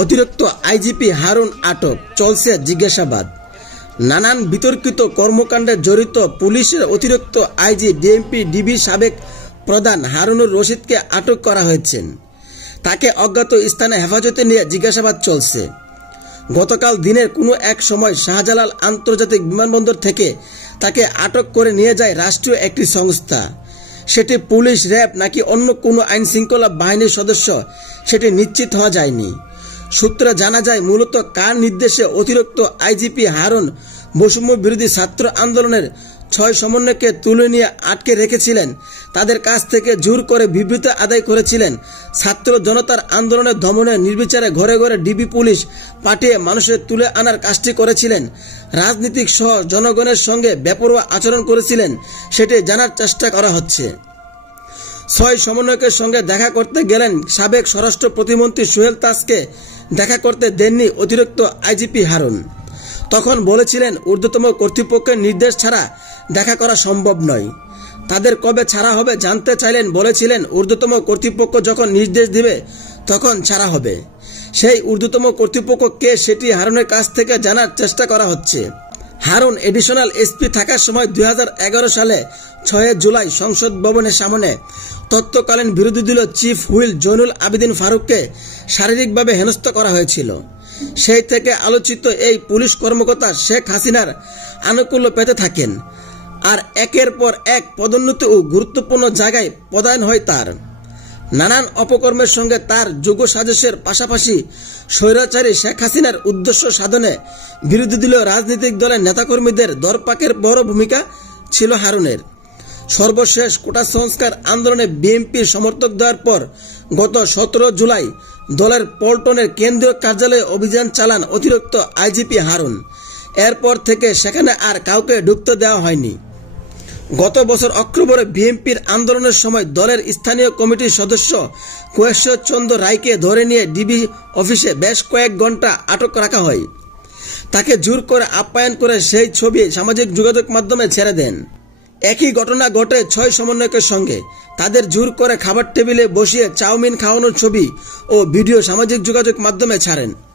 অতিরিক্ত আইজিপি হারুন আটক, চলছে জিজ্ঞাসাবাদ। নানান বিতর্কিত কর্মকাণ্ডে জড়িত পুলিশের অতিরিক্ত আইজি ডিএমপি ডিবি সাবেক প্রধান হারুনুর রশিদকে আটক করা হয়েছে। তাকে অজ্ঞাত স্থানে হেফাজতে নিয়ে জিজ্ঞাসাবাদ চলছে। গতকাল দিনের কোনো এক সময় শাহজালাল আন্তর্জাতিক বিমানবন্দর থেকে তাকে আটক করে নিয়ে যায় রাষ্ট্রীয় একটি সংস্থা। সেটি পুলিশ, র্যাব নাকি অন্য কোনো আইনশৃঙ্খলা বাহিনীর সদস্য সেটি নিশ্চিত হওয়া যায়নি। সূত্রে জানা যায়, মূলত কার নির্দেশে অতিরিক্ত আইজিপি হারুন বৈষম্য বিরোধী ছাত্র আন্দোলনের 6 সমন্বয়কে তুলে নিয়ে আটকে রেখেছিলেন। তাদের কাছ থেকে জোর করে বিবৃতি আদায় করেছিলেন। ছাত্র জনতার আন্দোলনের দমনে নির্বিচারে ঘরে ঘরে ডিবি পুলিশ পাঠিয়ে মানুষের তুলে আনার কাজটি করেছিলেন। রাজনীতিক সহ জনগণের সঙ্গে বেপরোয়া আচরণ করেছিলেন, সেটি জানার চেষ্টা করা হচ্ছে। 6 সমন্বয়কের সঙ্গে দেখা করতে গেলেন সাবেক স্বরাষ্ট্র প্রতিমন্ত্রী সোহেল তাজকে দেখা করতে দেননি অতিরিক্ত আইজিপি হারুন। তখন বলেছিলেন, ঊর্ধ্বতম কর্তৃপক্ষের নির্দেশ ছাড়া দেখা করা সম্ভব নয়। তাদের কবে ছাড়া হবে জানতে চাইলেন, বলেছিলেন ঊর্ধ্বতম কর্তৃপক্ষ যখন নির্দেশ দিবে তখন ছাড়া হবে। সেই ঊর্ধ্বতম কর্তৃপক্ষ কে সেটি হারুনের কাছ থেকে জানার চেষ্টা করা হচ্ছে। হারুন এডিশনাল এসপি থাকার সময় 2011 সালে 6 জুলাই সংসদ ভবনের সামনে তৎকালীন বিরোধী দলীয় চিফ হুইপ জয়নুল আবেদিন ফারুককে শারীরিকভাবে হেনস্থা করা হয়েছিল। সেই থেকে আলোচিত এই পুলিশ কর্মকর্তা শেখ হাসিনার আনুকূল্য পেতে থাকেন, আর একের পর এক পদোন্নতি ও গুরুত্বপূর্ণ জায়গায় পদায়ন হয় তার। নানান অপকর্মের সঙ্গে তার যোগসাজশের পাশাপাশি স্বৈরাচারী শেখ হাসিনার উদ্দেশ্য সাধনে বিরোধী দলীয় রাজনৈতিক দলের নেতাকর্মীদের দরপাকের বড় ভূমিকা ছিল হারুনের। সর্বশেষ কোটা সংস্কার আন্দোলনে বিএনপির সমর্থক দেওয়ার পর গত 17 জুলাই দলের পল্টনের কেন্দ্রীয় কার্যালয়ে অভিযান চালান অতিরিক্ত আইজিপি হারুন। এরপর থেকে সেখানে আর কাউকে ঢুকতে দেওয়া হয়নি। গত বছর অক্টোবরে বিএনপির আন্দোলনের সময় দলের স্থানীয় কমিটির সদস্য কোয়েশ্বর চন্দ্র রায়কে ধরে নিয়ে ডিবি অফিসে বেশ কয়েক ঘন্টা আটক রাখা হয়। তাকে জোর করে আপ্যায়ন করে সেই ছবি সামাজিক যোগাযোগ মাধ্যমে ছেড়ে দেন। একই ঘটনা ঘটে 6 সমন্বয়কের সঙ্গে। তাদের জোর করে খাবার টেবিলে বসিয়ে চাউমিন খাওয়ানোর ছবি ও ভিডিও সামাজিক যোগাযোগ মাধ্যমে ছাড়েন।